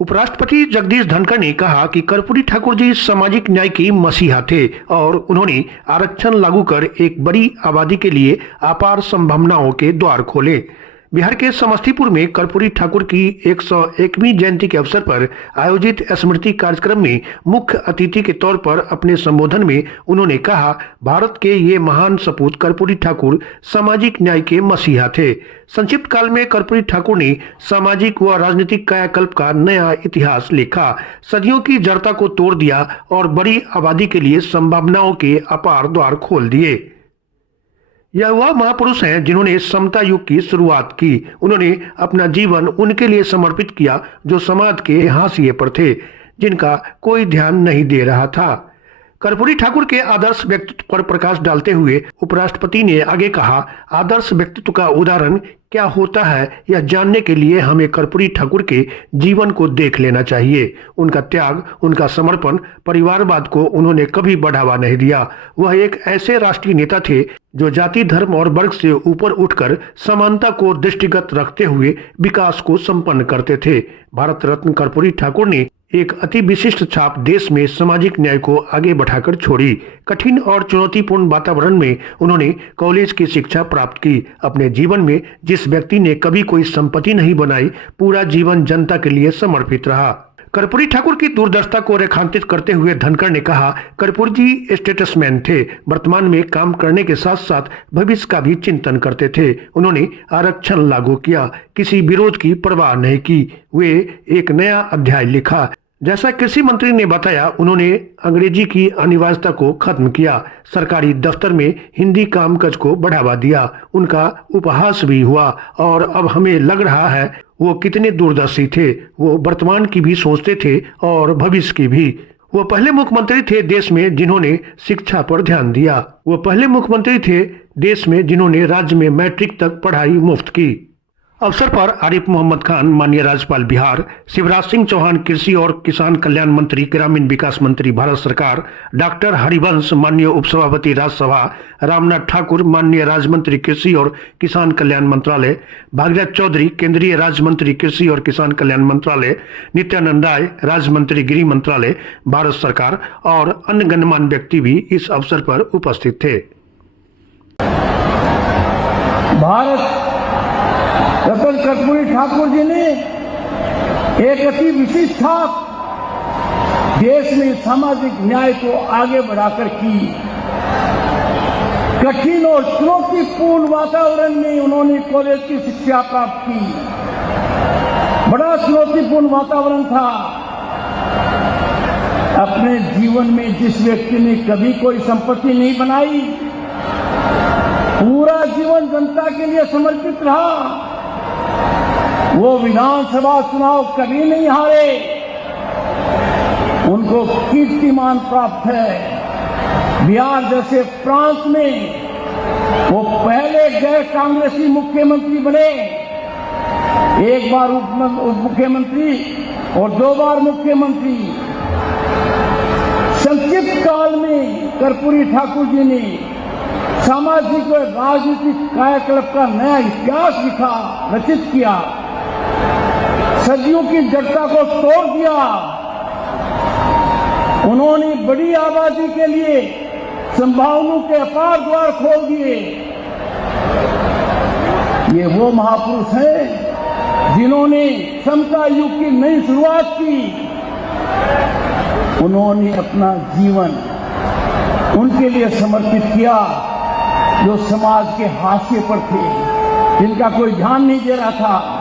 उपराष्ट्रपति जगदीश धनखड़ ने कहा कि कर्पूरी ठाकुर जी सामाजिक न्याय की मसीहा थे और उन्होंने आरक्षण लागू कर एक बड़ी आबादी के लिए अपार संभावनाओं के द्वार खोले। बिहार के समस्तीपुर में कर्पूरी ठाकुर की 101वीं जयंती के अवसर पर आयोजित स्मृति कार्यक्रम में मुख्य अतिथि के तौर पर अपने संबोधन में उन्होंने कहा, भारत के ये महान सपूत कर्पूरी ठाकुर सामाजिक न्याय के मसीहा थे। संक्षिप्त काल में कर्पूरी ठाकुर ने सामाजिक व राजनीतिक कायाकल्प का नया इतिहास लिखा, सदियों की जड़ता को तोड़ दिया और बड़ी आबादी के लिए संभावनाओं के अपार द्वार खोल दिए। यह वह महापुरुष हैं जिन्होंने समता युग की शुरुआत की। उन्होंने अपना जीवन उनके लिए समर्पित किया जो समाज के हाशिए पर थे, जिनका कोई ध्यान नहीं दे रहा था। कर्पूरी ठाकुर के आदर्श व्यक्तित्व पर प्रकाश डालते हुए उपराष्ट्रपति ने आगे कहा, आदर्श व्यक्तित्व का उदाहरण क्या होता है यह जानने के लिए हमें कर्पूरी ठाकुर के जीवन को देख लेना चाहिए। उनका त्याग, उनका समर्पण, परिवारवाद को उन्होंने कभी बढ़ावा नहीं दिया। वह एक ऐसे राष्ट्रीय नेता थे जो जाति, धर्म और वर्ग से ऊपर उठकर समानता को दृष्टिगत रखते हुए विकास को संपन्न करते थे। भारत रत्न कर्पूरी ठाकुर ने एक अति विशिष्ट छाप देश में सामाजिक न्याय को आगे बढ़ाकर छोड़ी। कठिन और चुनौतीपूर्ण वातावरण में उन्होंने कॉलेज की शिक्षा प्राप्त की। अपने जीवन में जिस व्यक्ति ने कभी कोई संपत्ति नहीं बनाई, पूरा जीवन जनता के लिए समर्पित रहा। कर्पूरी ठाकुर की दूरदर्शिता को रेखांकित करते हुए धनखड़ ने कहा, कर्पूरी जी स्टेटसमैन थे, वर्तमान में काम करने के साथ साथ भविष्य का भी चिंतन करते थे। उन्होंने आरक्षण लागू किया, किसी विरोध की परवाह नहीं की। वे एक नया अध्याय लिखा। जैसा कृषि मंत्री ने बताया, उन्होंने अंग्रेजी की अनिवार्यता को खत्म किया, सरकारी दफ्तर में हिंदी कामकाज को बढ़ावा दिया। उनका उपहास भी हुआ और अब हमें लग रहा है वो कितने दूरदर्शी थे। वो वर्तमान की भी सोचते थे और भविष्य की भी। वो पहले मुख्यमंत्री थे देश में जिन्होंने शिक्षा पर ध्यान दिया। वो पहले मुख्यमंत्री थे देश में जिन्होंने राज्य में मैट्रिक तक पढ़ाई मुफ्त की। अवसर पर आरिफ मोहम्मद खान माननीय राज्यपाल बिहार, शिवराज सिंह चौहान कृषि और किसान कल्याण मंत्री, ग्रामीण विकास मंत्री भारत सरकार, डॉक्टर हरिवंश माननीय उपसभापति राज्यसभा, रामनाथ ठाकुर माननीय राज्य मंत्री कृषि और किसान कल्याण मंत्रालय, भागीरथ चौधरी केंद्रीय राज्य मंत्री कृषि और किसान कल्याण मंत्रालय, नित्यानंद राय राज्य मंत्री गृह मंत्रालय भारत सरकार और अन्य गणमान्य व्यक्ति भी इस अवसर पर उपस्थित थे। भारत रत्न कर्पूरी ठाकुर जी ने एक अति विशिष्ट छाप देश में सामाजिक न्याय को आगे बढ़ाकर की। कठिन और चुनौतीपूर्ण वातावरण में उन्होंने कॉलेज की शिक्षा प्राप्त की। बड़ा चुनौतीपूर्ण वातावरण था। अपने जीवन में जिस व्यक्ति ने कभी कोई संपत्ति नहीं बनाई, पूरा जीवन जनता के लिए समर्पित रहा, वो विधानसभा चुनाव कभी नहीं हारे, उनको कीर्तिमान प्राप्त है। बिहार जैसे प्रांत में वो पहले गैर कांग्रेसी मुख्यमंत्री बने, एक बार उप मुख्यमंत्री और 2 बार मुख्यमंत्री। संक्षिप्त काल में कर्पूरी ठाकुर जी ने सामाजिक और राजनीतिक कायाकल्प का नया इतिहास लिखा, रचित किया, सदियों की जड़ता को तोड़ दिया। उन्होंने बड़ी आबादी के लिए संभावनाओं के अपार द्वार खोल दिए। ये वो महापुरुष हैं जिन्होंने समता युग की नई शुरुआत की। उन्होंने अपना जीवन उनके लिए समर्पित किया जो समाज के हाशिए पर थे, जिनका कोई ध्यान नहीं दे रहा था।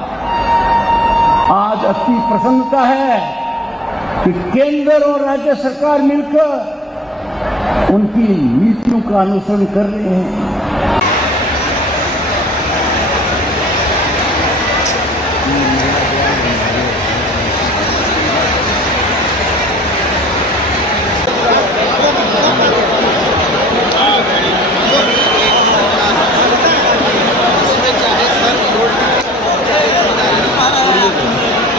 आज अति प्रसन्नता है कि केंद्र और राज्य सरकार मिलकर उनकी नीतियों का अनुसरण कर रहे हैं।